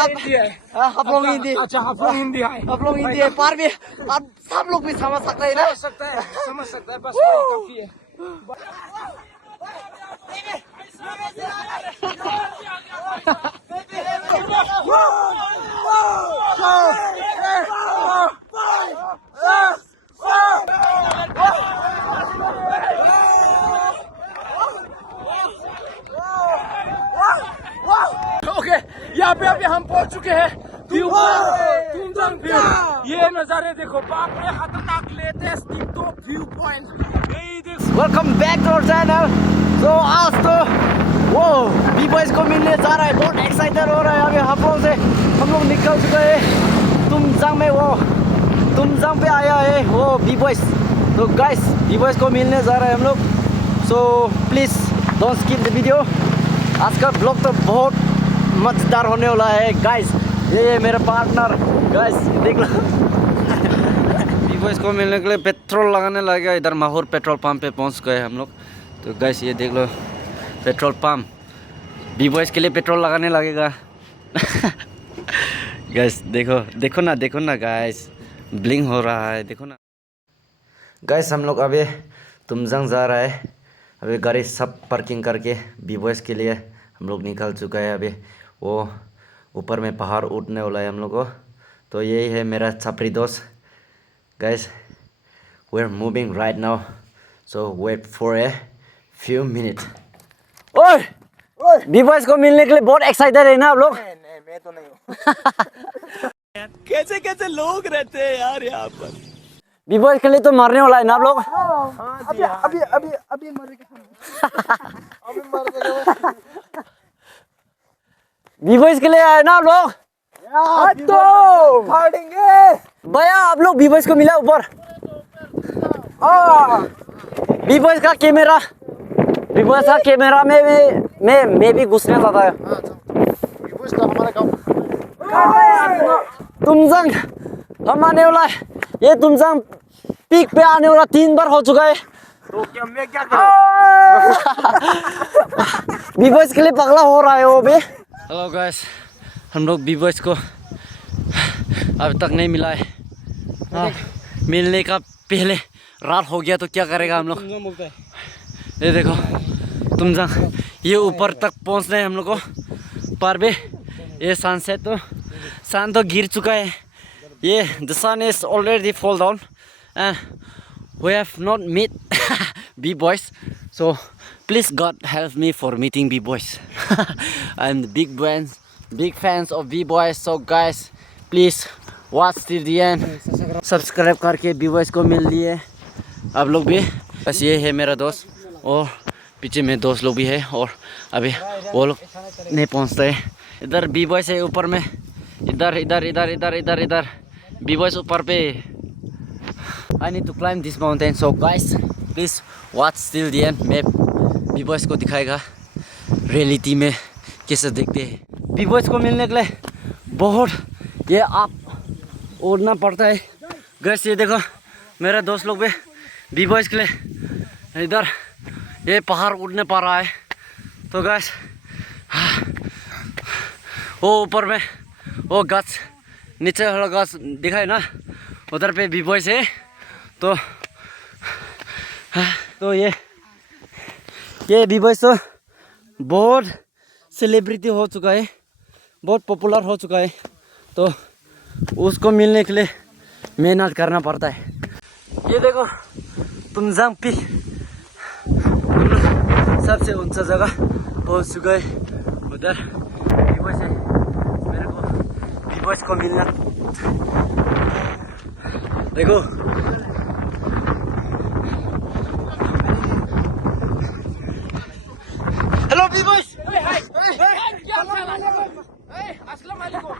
आप लोग हिंदी। अच्छा आप लोग हिंदी है, आप लोग हिंदी है। पार भी आप सब लोग भी समझ सकते हैं ना? समझ सकता है बस काफी है। ओके, यहाँ पे अभी हम पहुंच चुके हैं तुमजांग व्यू। ये नजारे देखो, बाप रे, खतरनाक latest TikTok view point. Welcome back to our channel. तो आज तो वो बी बॉयज को मिलने जा रहा है, बहुत एक्साइटेड हो रहा है। अभी हम लोग निकल चुके हैं तुमजांग में। वो तुमजांग पे आया है वो बी बॉयज। तो गाइस बी बॉयज को मिलने जा रहा है हम लोग। So please don't skip the video. आज का ब्लॉग तो बहुत मजेदार होने वाला है गाइस। ये मेरा पार्टनर गाइस, देख लो। बी बॉयज को मिलने के लिए पेट्रोल लगाने लगा। इधर माहौर पेट्रोल पंप पे पहुंच गए हम लोग। तो गाइस ये देख लो पेट्रोल पंप। बी बॉयज के लिए पेट्रोल लगाने लगेगा। गाइस देखो ना गाइस, ब्लिंग हो रहा है, देखो ना गाइस। हम लोग अभी तुमजांग जा रहा है। अभी गाड़ी सब पार्किंग करके बी बॉयज के लिए हम लोग निकल चुका है। अभी वो ऊपर में पहाड़ उठने वाला है हम लोग को। तो यही है मेरा छपरी दोस्त guys. We are moving right now, so wait for a few minute. ओए बी बॉयज को मिलने के लिए बहुत एक्साइटेड है ना आप लोग? नहीं, मैं तो नहीं हूँ। कैसे लोग रहते हैं यार यहाँ पर। बी बॉयज के लिए तो मरने वाला है ना आप लोग? अभी मरेंगे। बी बॉयज के लिए आए ना आप लोग? तो फाड़ेंगे भैया। आप लोग बी बॉयज को मिला ऊपर? बी बॉयज का कैमरा में मैं भी घुसने जाता है। तुमजांग हम आने वाला है। ये तुमजांग पीक पे आने वाला 3 बार हो चुका है। तो क्या मैं क्या करूं? बी बॉयज के लिए पगला हो रहा है वो भी। हेलो गाइस, हम लोग बी बॉयज को अभी तक नहीं मिला है। मिलने का पहले रात हो गया तो क्या करेगा हम लोग? ये देखो तुमजांग, ये ऊपर तक पहुंचना है हम लोग को। पर भी ये सनसेट तो सन तो गिर चुका है। ये the sun is already fall down and we have not meet B boys, so please God help me for meeting B boys. I'm the big fans of B boys, so guys please watch till the end. Subscribe करके B boys को मिल लिए आप लोग भी। बस ये है मेरा दोस्त और पीछे में दोस्त लोग भी है और अभी वो लोग नहीं पहुंचते। इधर बी बॉयज है ऊपर में, इधर बी बॉयज ऊपर पे। I need to climb this mountain, so guys please watch till the end. मैं बी बॉयज को दिखाएगा रियलिटी में कैसे देखते हैं। बी बॉयज को मिलने के लिए बहुत ये आप उड़ना पड़ता है गाइस। ये देखो मेरे दोस्त लोग भी बी बॉयज के लिए इधर ये पहाड़ उड़ने पा रहा है। तो गाइस वो ऊपर में वो गाछ, नीचे वाला गाछ दिखाए ना, उधर पे बी बॉयज है। तो ये बी बॉयज तो बहुत सेलिब्रिटी हो चुका है, बहुत पॉपुलर हो चुका है। तो उसको मिलने के लिए मेहनत करना पड़ता है। ये देखो तुमजांग पीक सबसे ऊंचा जगह पहुंच चुका है। उधर बी बॉयज है, मेरे को बी बॉयज को मिलना। देखो हेलो बी बॉयज। अस्सलाम वालेकुम।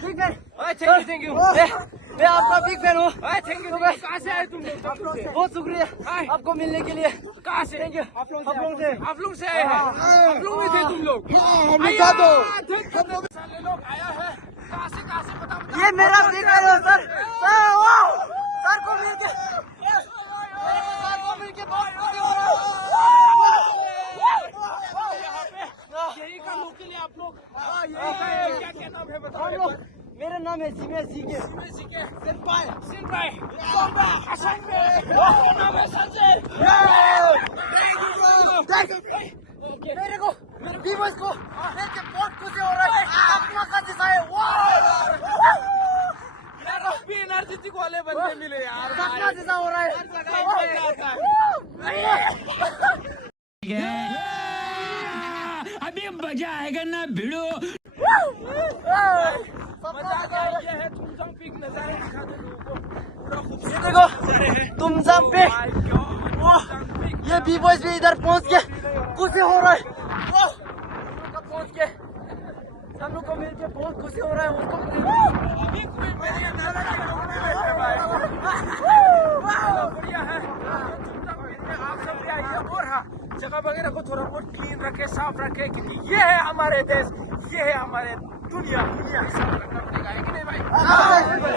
ठीक है, थैंक यू। मैं आपका बिग फैन हूँ। Thank you. कहाँ से आए तुम लोग? बहुत शुक्रिया आपको मिलने के लिए। कहाँ से? Thank you. आप लोग से आए हैं? आप लोग भी थे तुम लोग? लोग आया है कहाँ से पता? ये मेरा बिग फैन है सर। सर को मिलके बहुत खुशी हो रहा है। यही का लोग के लिए आप लोग क्या नाम है बता? हम लोग मेरा नाम है सीमे सीके सिंपाई नाम है संजय मेरे को मेरे बीबॉयज को देख के बहुत खुशी हो रहा है अपना का जैसा है एनर्जेटिक वाले बंदे मिले यार अपना जैसा हो रहा है अभी मजा आएगा ना भिड़ो देखो तुम जम पे ये बीबॉयज भी इधर पहुंच के खुशी हो रहा है पहुंच के हम लोग को मिलके बहुत खुशी हो रहा है उसको बढ़िया है आप सब भी आइए और हाँ जगह वगैरह को थोड़ा बहुत क्लीन रखे साफ रखे क्योंकि ये है हमारे देश ये है हमारे दुनिया साफ रखना पड़ेगा है कि नहीं भाई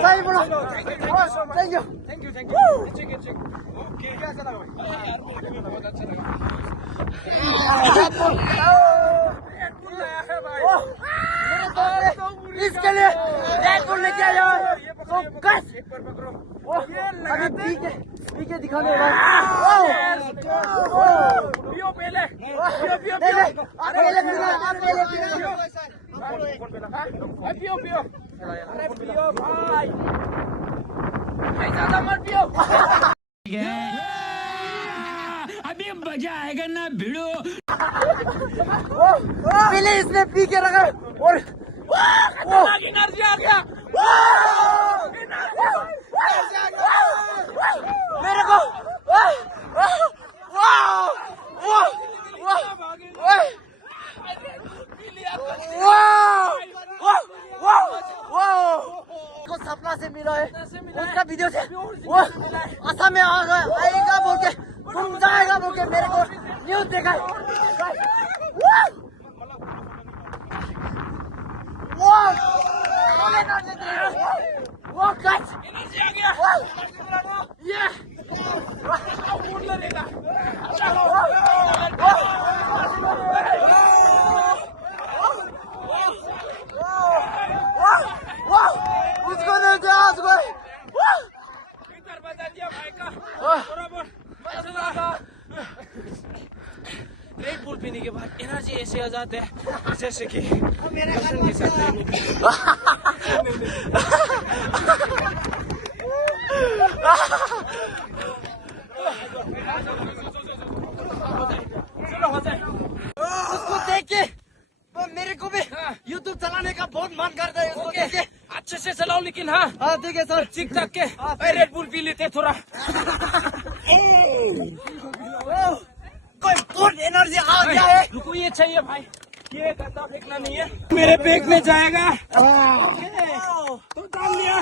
सही बोला थैंक यू ओके कैसा लगा भाई बहुत अच्छा लगा इसके लिए रेड बुल लेके आया तो कस अभी पी के दिखा दे पियो पहले पियो अरे पियो भाई ज्यादा मत पियो अभी मजा आएगा ना भिड़ो पहले इसने पी के रखा और एनर्जी आ गया मेरे को को सपना से मिला है उसका वीडियो से वो असम में आएगा बोल के तुम जाएगा बोल के मेरे को न्यूज देखा वो कच एनर्जी आ गया ये फूड लगेगा उसको नहीं दिया उसको इधर बता दिया भाई का बराबर रेड बुल पीने के बाद एनर्जी ऐसे आ जाते हैं जैसे कि उसको देख के मेरे को भी यूट्यूब चलाने का बहुत मन करता है उसको देख के अच्छे से चलाओ लेकिन हाँ हाँ ठीक है सर ठीक ठाक के रेड बुल पी लेते थोड़ा कोई बहुत एनर्जी आ गया है रुको ये चाहिए भाई ये गद्दा फेंकना नहीं है मेरे पेट में जाएगा तो डाल दिया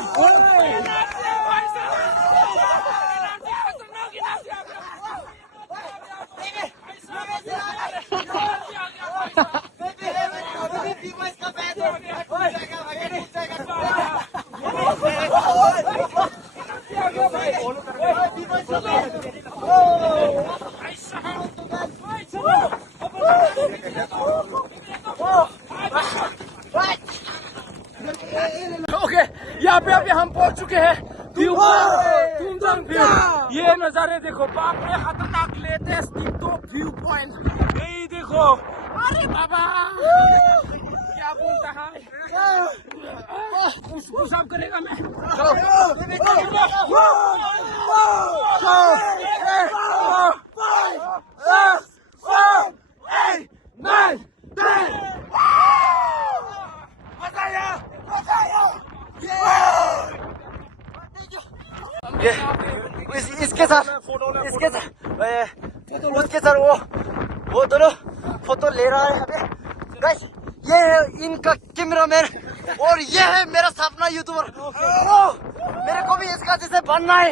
ओके यहाँ पे अभी हम पहुंच चुके हैं तुमजांग व्यू ये नजारे देखो बाप रे खतरनाक लेटेस्ट टिकटॉक व्यू पॉइंट यही देखो अरे बाबा क्या बोलता है पुशअप करेगा मैं इसके साथ उसके साथ वो दोनों फोटो ले रहा है अभी गाइस ये है इनका कैमरामैन और ये है मेरा सपना यूट्यूबर मेरे को भी इसका जैसे बनना है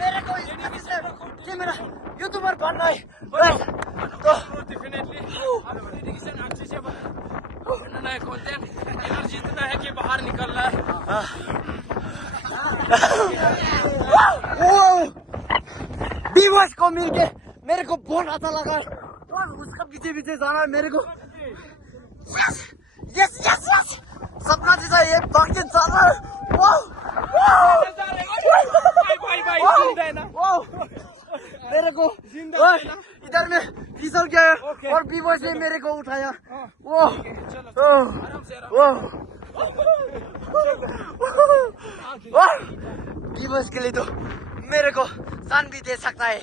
मेरे को इसका जैसे कैमरा यूट्यूबर बनना है तो डेफिनेटली डेडिकेशन अच्छे से बनाना है कंटेंट एनर्जी इतना है कि बाहर निकल रहा है बीबॉयज को मिल के मेरे को बहुत अच्छा लगा और उसका पीछे पीछे जाना मेरे को यस यस यस यस सब ये बाकी सारा वाह भाई भाई जिंदा है ना मेरे को ओए, इधर में फिसल गया और B-Boys ने मेरे को उठाया। वो B-Boys के लिए तो मेरे को सन भी दे सकता है।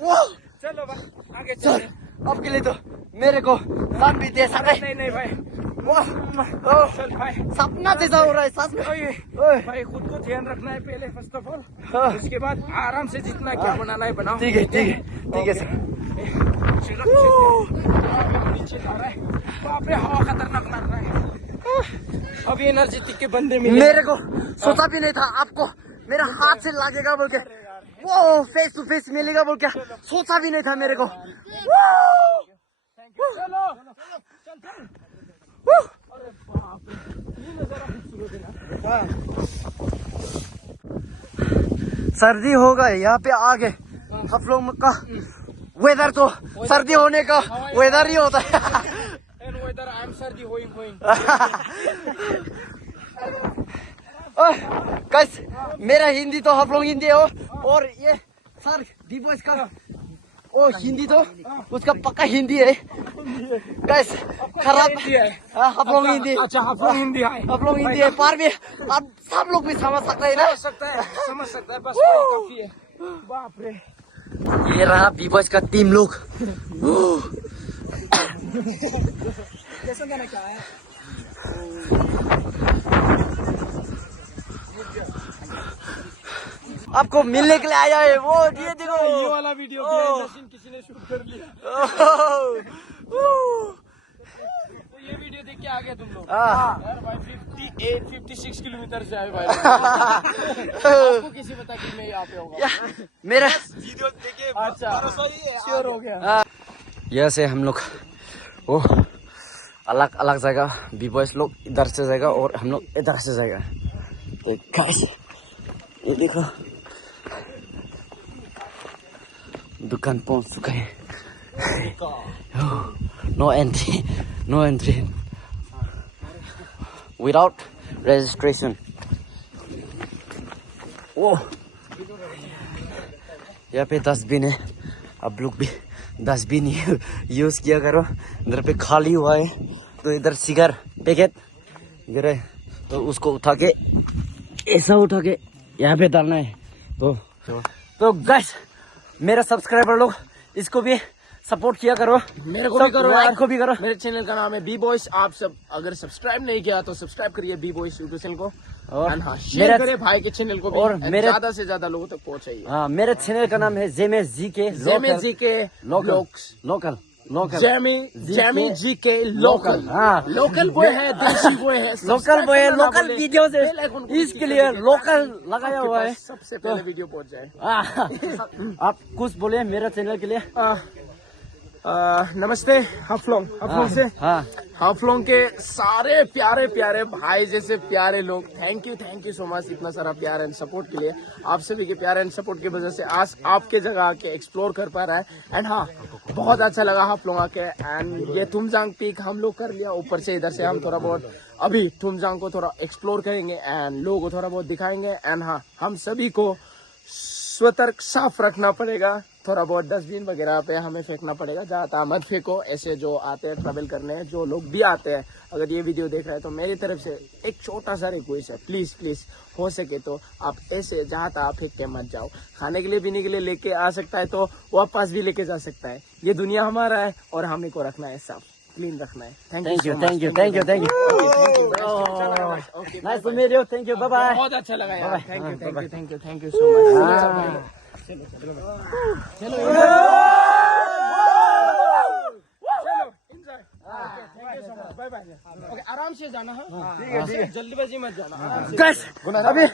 वो चलो भाई आगे सर आपके लिए तो मेरे को सन भी दे सकता है। नहीं भाई चल भाई सपना जैसा हो रहा है सच में। भाई खुद को ध्यान रखना है पहले फर्स्ट ऑफ ऑल, उसके बाद आराम से जितना क्या बनाना है बनाओ। ठीक है सर। नीचे ला रहा है बाप रे, हवा खतरनाक लग रहा है। अभी एनर्जेटिक के बंदे मिले मेरे को सोचा भी नहीं था आपको मेरा हाथ से लगेगा बोल के, वो फेस टू फेस मिलेगा बोल के सोचा भी नहीं था मेरे को। चलो सर्दी हो गए यहाँ पे आ गए। आप लोग का वेदर तो सर्दी होने का वेदर ही होता है। वेदर आई एम सर्दी होइंग गाइस मेरा हिंदी तो आप लोग हिंदी हो और ये सर B-Boys का ओ हिंदी तो उसका पक्का हिंदी है गाइस। खराब आप लोग हिंदी, अच्छा आप लोग हिंदी है, आप लोग हिंदी है पर भी आप सब लोग भी समझ सकते हैं ना। समझ सकता है बस काफी है। बाप रे ये रहा B-Boys का टीम लोग। कैसा गाना क्या है? आपको मिलने के लिए आया है वो ये देखो ये वाला वीडियो किसी ने शूट कर लिया। तो ये वीडियो देख के आ गए तुम लोग यार भाई 56 किलोमीटर से आए भाई। आपको किसी पता कि मैं यहाँ पे होगा मेरा वीडियो देखे? अच्छा श्योर हो गया। यहाँ से हम लोग वो अलग अलग जगह B-Boys लोग इधर से जाएगा और हम लोग इधर से जाएगा। तो गाइस ये देखो दुकान पहुंच चुका है। No entry without registration. वो यहाँ पे डस्टबिन है, आप लोग भी डस्टबिन यूज किया करो। इधर पे खाली हुआ है तो इधर सिगार पैकेट गिरे तो उसको उठा के ऐसा उठा के यहाँ पे डालना है। तो गाइस मेरा सब्सक्राइबर लोग इसको भी सपोर्ट किया करो, मेरे को भी करो, लाइक को भी करो। मेरे चैनल का नाम है B-Boys। आप सब अगर सब्सक्राइब नहीं किया तो सब्सक्राइब करिए B-Boys यूट्यूब चैनल को और हाँ शेयर करें भाई के चैनल को भी और मेरे ज्यादा से ज्यादा लोगों तक पहुंचाइए। हाँ मेरे चैनल का नाम है जेमे जी के लोकल जेमी जी के लोकल। हाँ लोकल बॉय है, देसी बॉय है, लोकल वीडियो से इसके लिए लोकल लगाया हुआ है। सबसे पहले वीडियो पहुंच जाए। आप कुछ बोले मेरा चैनल के लिए। नमस्ते हाफलोंग से हाफलोंग के सारे प्यारे प्यारे भाई जैसे प्यारे लोग, थैंक यू सो मच इतना सारा प्यार एंड सपोर्ट के लिए। आप सभी के प्यार एंड सपोर्ट की वजह से आज आपके जगह आके एक्सप्लोर कर पा रहा है एंड हाँ बहुत अच्छा लगा हाफलोंग आके। एंड ये तुमजांग पीक हम लोग कर लिया ऊपर से, इधर से हम थोड़ा बहुत अभी तुमजांग को थोड़ा एक्सप्लोर करेंगे एंड लोगों को थोड़ा बहुत दिखाएंगे। एंड हाँ हम सभी को सतर्क साफ रखना पड़ेगा, थोड़ा बहुत डस्टबिन वगैरह पे हमें फेंकना पड़ेगा, जहाँ मत फेंको। ऐसे जो आते हैं ट्रैवल करने, जो लोग भी आते हैं, अगर ये वीडियो देख रहे हैं तो मेरी तरफ से एक छोटा सा रिक्वेस्ट है, प्लीज हो सके तो आप ऐसे जहाँ तहाँ फेंक के मत जाओ। खाने के लिए पीने के लिए लेके आ सकता है तो वापस भी लेके जा सकता है। ये दुनिया हमारा है और हमें को रखना है साफ, क्लीन रखना है। Thank you. Nice to meet you, thank you, bye bye. बहुत अच्छा लगा यार, थैंक यू सो मच। चलो ओके आराम से जाना है, ठीक है जल्दीबाजी मत जाना। गाइस अभी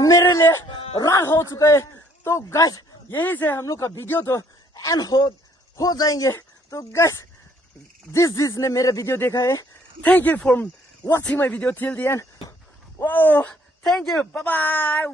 मेरे लिए रात हो चुका है तो गाइस यही से हम लोग का वीडियो तो एंड हो जाएंगे। तो गाइस जिस ने मेरा वीडियो देखा है, thank you for watching my video till the end. Thank you, bye bye.